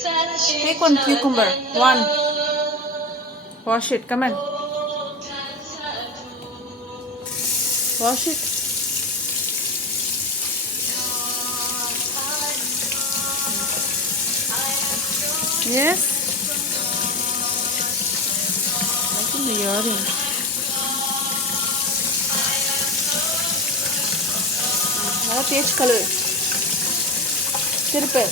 Take one cucumber. One. Wash it. Come on. Wash it. Yes. I think the earring. நல்லா தேய்ச்சி கழுவு. திருப்பு.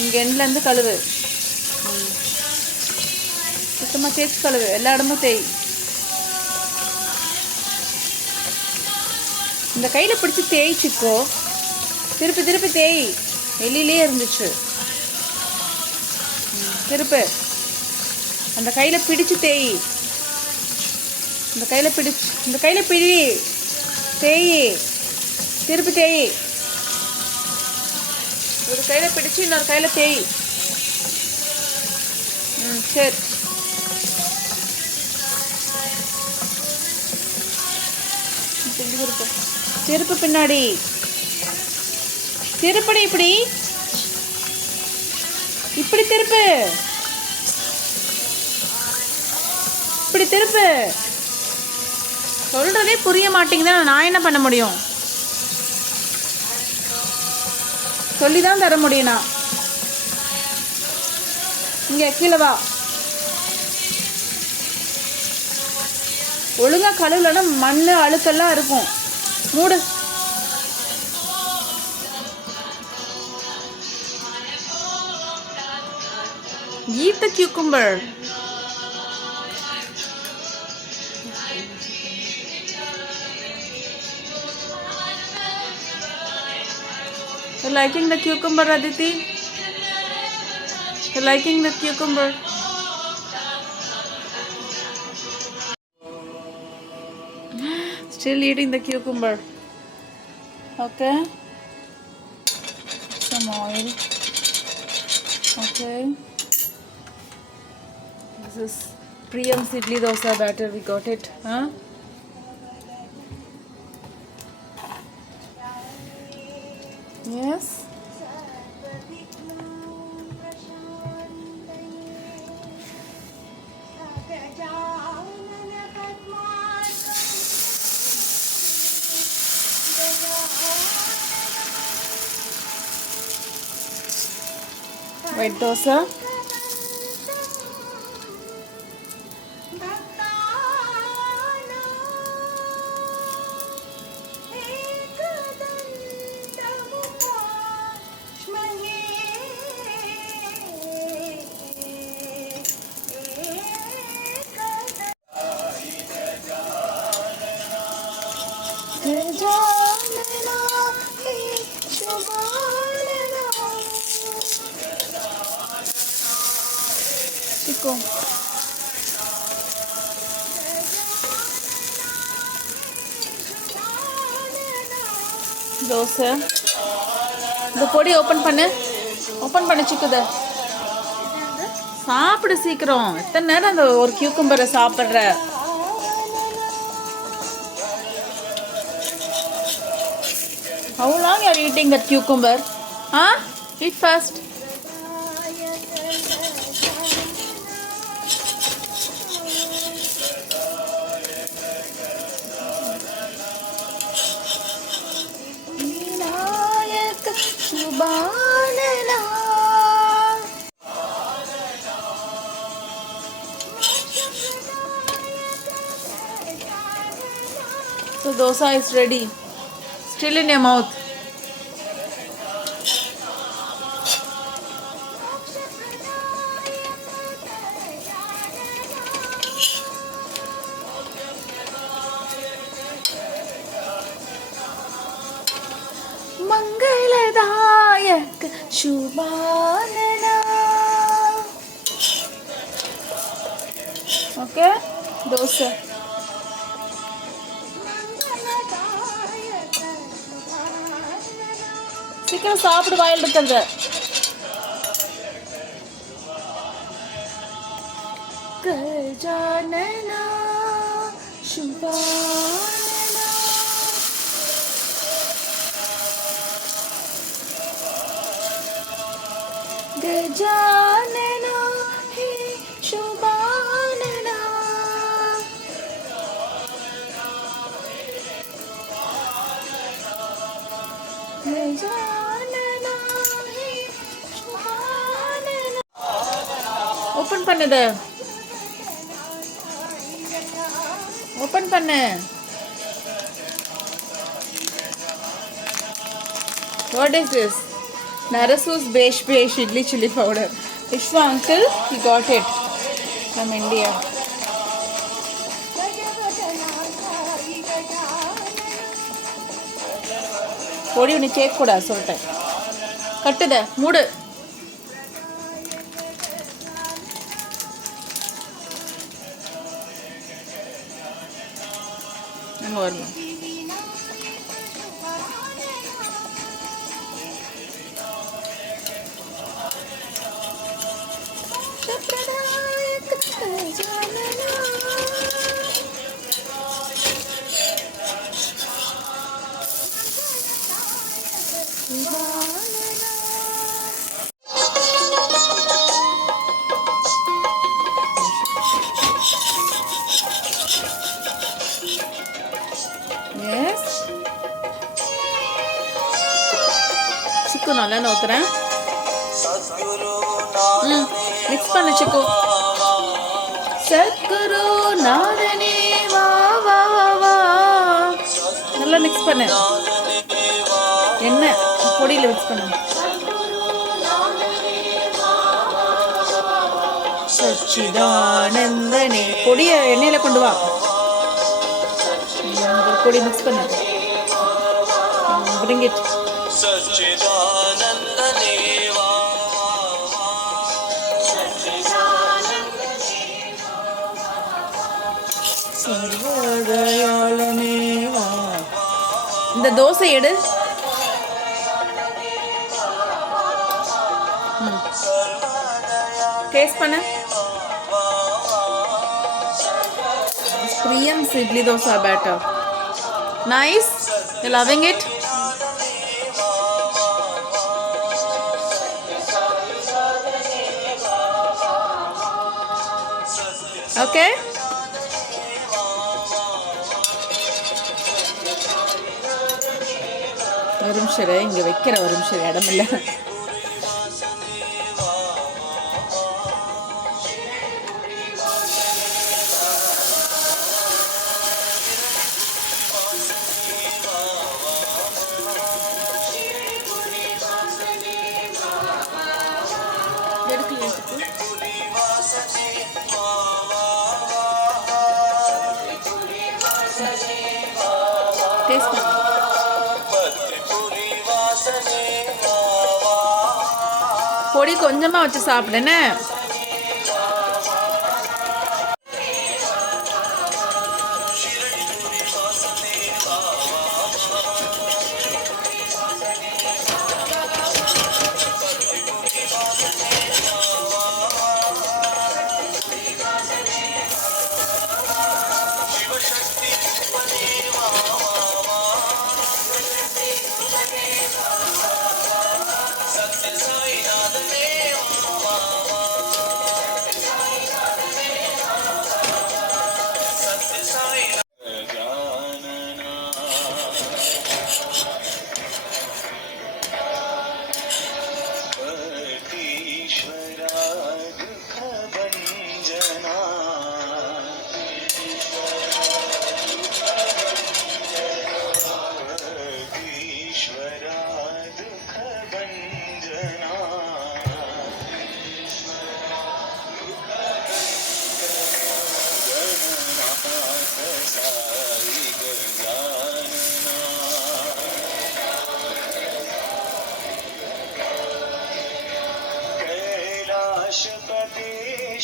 இங்கே எண்ட்லேருந்து கழுவு. சுத்தமாக தேய்ச்சி கழுவு. எல்லா இடமும் தேய். இந்த கையில் பிடிச்சி தேய்ச்சிக்கோ. திருப்பி திருப்பி தேய். வெளியிலே இருந்துச்சு. திருப்பு. அந்த கையில் பிடிச்சு தேய். இந்த கையில் பிடி தேய். திருப்பி தேய். ஒரு கையில் பிடிச்சு இன்னொரு கையில் தேய். சரி. திருப்பு பின்னாடி. திருப்படி. இப்படி இப்படி திருப்பு. இப்படி திருப்பு. சொல்றதே புரிய மாட்டேங்குதா? நான் என்ன பண்ண முடியும்? சொல்லிதான் தர முடியும். நான் இங்க கீழே வா. ஒழுங்கா கழுவுலன்னா மண் அழுக்கெல்லாம் இருக்கும். மூடு. Eat the cucumber. You liking the cucumber, Aditi? You liking the cucumber? Still eating the cucumber. Okay. Some oil. Okay. This is Priyam's idli dosa batter. We got it. Huh? Yes. White dosa. Chico. Dosa. இந்த பொடி ஓப்பன் பண்ணு. ஓப்பன் பண்ண சிக்குத. சாப்பிடு சீக்கிரம். எத்தனை நேரம் அந்த ஒரு கியூக்கம்பரை சாப்பிட்ற? How long you are eating that cucumber? Huh? Eat fast. So dosa is ready. Still in your mouth. Mangaladayak Shubhanana. Okay? Dosa. சீக்கிரம் சாப்பிடு, வாயில் இருக்கிறது. கஜானனா சுபானனா. गजानना हे शुभानना गजानना हे शुभानना. ஓப்பன் பண்ணுது, ஓப்பன் பண்ணு. What is this? Narasu's beige idli chili powder. Vishwa uncle, he got it from India. பொடி ஒன்று கேட்கக்கூடாது சொல்லிட்டேன். கட்டுத மூடு. அங்கே வரணும். சிக்கு நல்லா நோத்துறேன். மிக்ஸ் பண்ண சிக்கு. சத்குரு நாதனே வா வா வா வா. நல்லா மிக்ஸ் பண்ணு. எண்ணெய் பொடியில் மிக்ஸ் பண்ணு. சச்சிதானந்தனே. பொடியை எண்ணெயில் கொண்டு வா. பொடி மிக்ஸ் பண்ணு. bring it. சச்சிதானந்தனே வா சர்வதயாளனே வா. இந்த தோசை எடு. டேஸ்ட் பண்ணு. Priyam's idli dosa batter. Nice? You loving it? Okay? ஒரு நிமிஷம் இங்கே வைக்கிற. ஒரு நிமிஷம் இடம் இல்லை. பொடி கொஞ்சமா வச்சு சாப்பிடுனே.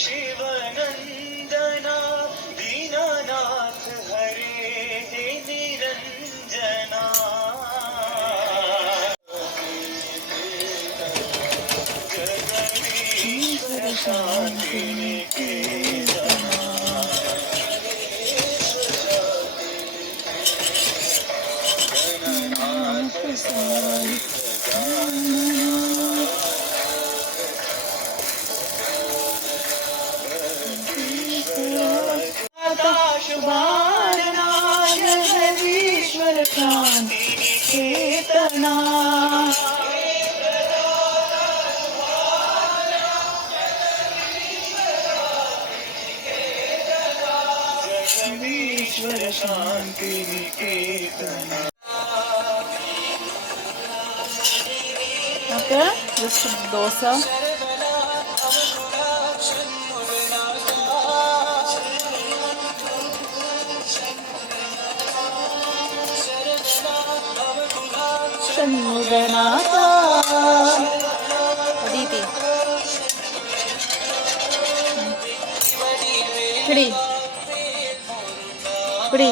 शिवनंदना दीनानाथ हरे निरंजना जगदीश्वर शांति Okay, just dosa. Shanmuganatha. Aditi. Pidi. Pidi.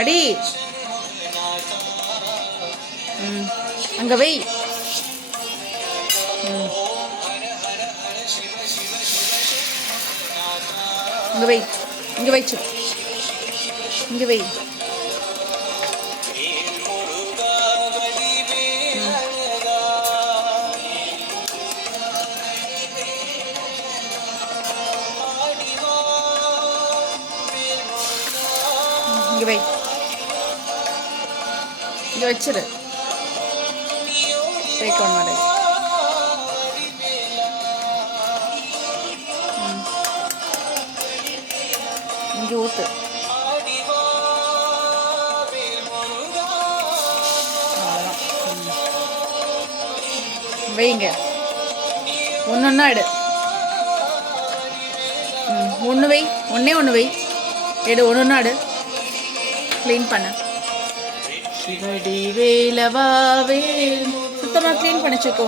அடி அங்க வை. இங்க வை, இங்க வைச்சு, இங்க வை. இங்க வை, இங்க வச்சிரு. டேக் ஒன் மாதிரி இங்கே ஊற்று. வைங்க, ஒன்று எடு. ஒன்று வை, ஒன்று வை, எடு. ஒன்று எடு, க்ளீன் பண்ண. சிவடி வேலவா வேல். சுத்தமாக க்ளீன் பண்ணிச்சுக்கோ.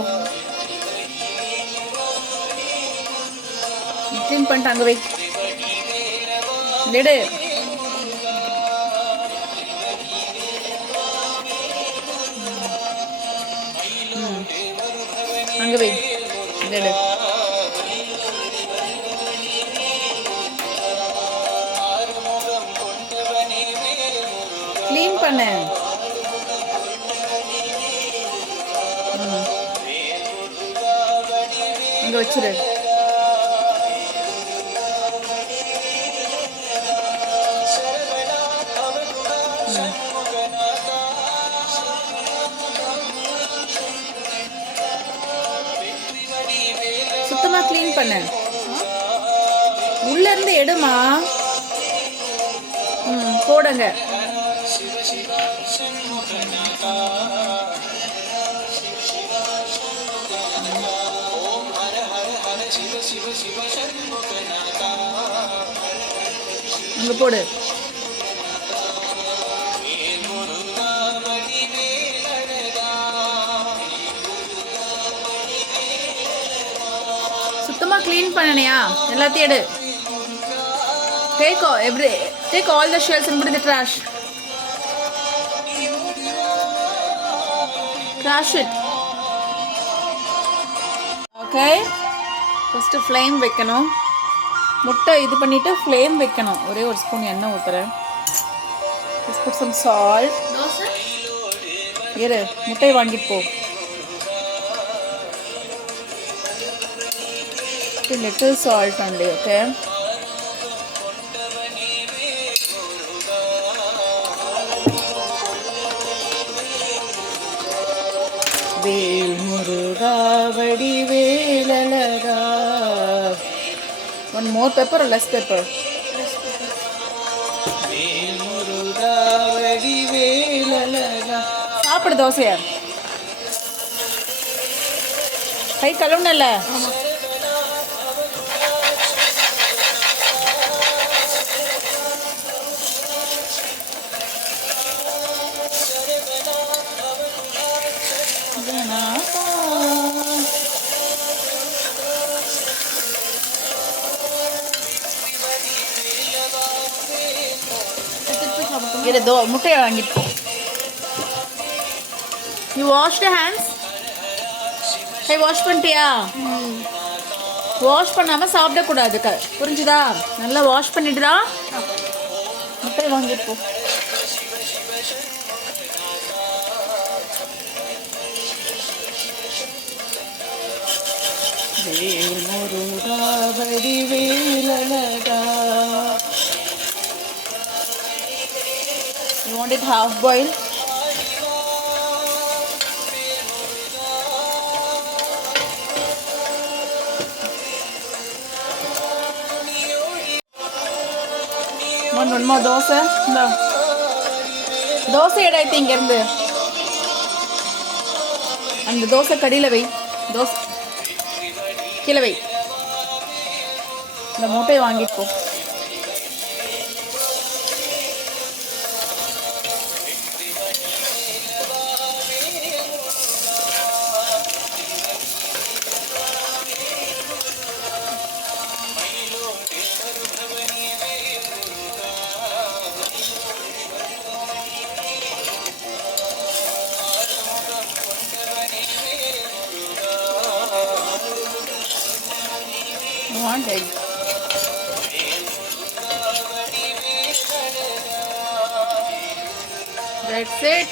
க்ளீன் பண்ணிட்டு அங்கே வை, எடு. அங்கே வை, எடு. க்ளீன் பண்ண. அங்கே வச்சிரு. சுத்தமா க்ளீன் பண்ண. உள்ள இருந்து எடுமா. போடுங்க. அங்க போடு. சுத்தமா க்ளீன் பண்ணனையா? எல்லாத்தையும் எடு. Take all the shells and put in the trash. Trash it. Okay. First flame வைக்கணும். முட்டை இது பண்ணிட்டு flame வைக்கணும். ஒரே ஒரு ஸ்பூன் எண்ணெய் ஊத்துறேன். Let's put some salt. இரு, முட்டை வாங்கிட்டு போ. Little salt only, okay? வேல் முருகா வடிவேலழகா. One more pepper or less pepper? வேல் முருகா வடிவேலழகா. சாப்பிடு தோசைய. கை கழுவுனல்ல? இரு, முட்டையை வாங்கிட்டு போ. You wash the hands? கை வாஷ் பண்ணிட்டியா? வாஷ் பண்ணாமல் சாப்பிடக்கூடாது, புரிஞ்சுதா? நல்லா வாஷ் பண்ணிட்டுதா முட்டையை வாங்கிட்டு போ. வேல் முருகா வடிவேலழகா. You want it half boiled? one more dosa. இந்த தோசை எடுத்து இங்கேருந்து அந்த தோசை கடியில் வை. தோசை கீழே வை. இந்த மூட்டையை வாங்கிட்டு போ. Want egg. That's it.